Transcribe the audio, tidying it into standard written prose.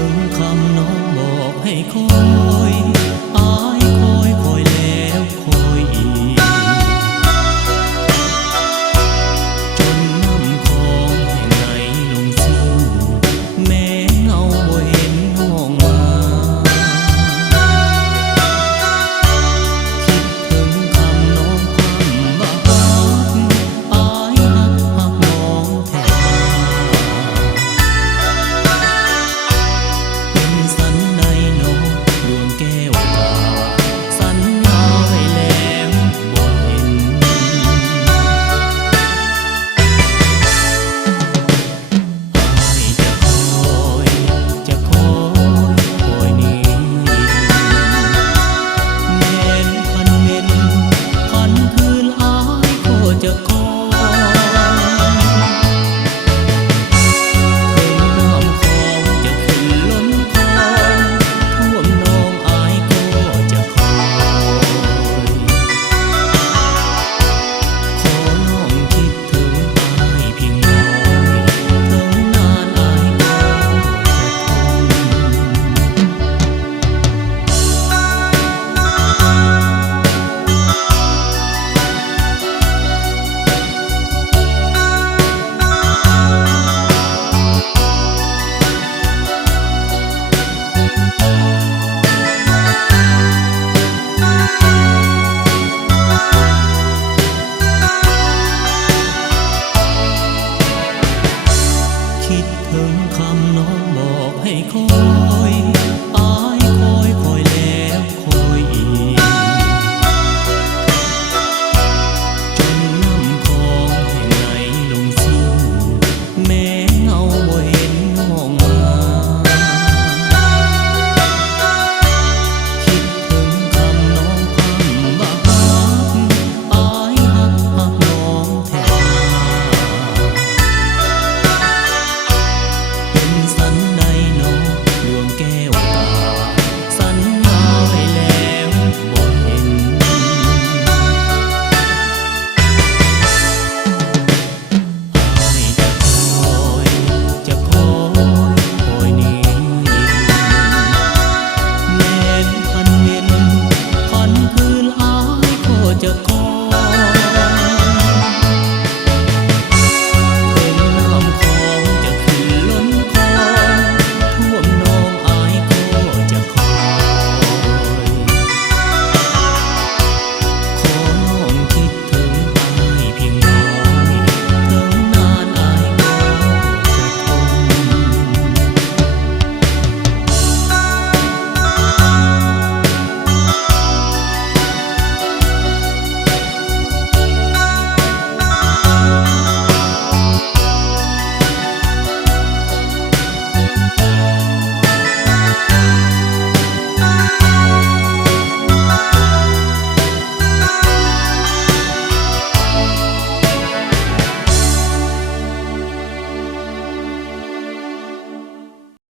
ถึงคำน้องบอกให้คอยอายคอยคอยแล้วคอยอีกจนน้ำคลองแห่งไหนลงสิ้นแม้เงาบ่เห็นน้องมาคิดถึงคำน้องคำว่าฮักอายฮักฮักน้องแท้เป็นสันใดน้องดวงแก้วตาสัญญาไว้แล้วบ่เห็นอายจะคอยคอยนี้แม่นพันเม็นพันคืนอายก็จะคอยถึงน้ำคลองจะขึ้นล้นคลองท่วมน้องอายก็จะคอยขอน้องคิดถึงอายเพียงน้อยถึงนานอายก็คิดถึงคำน้องบอกให้คอย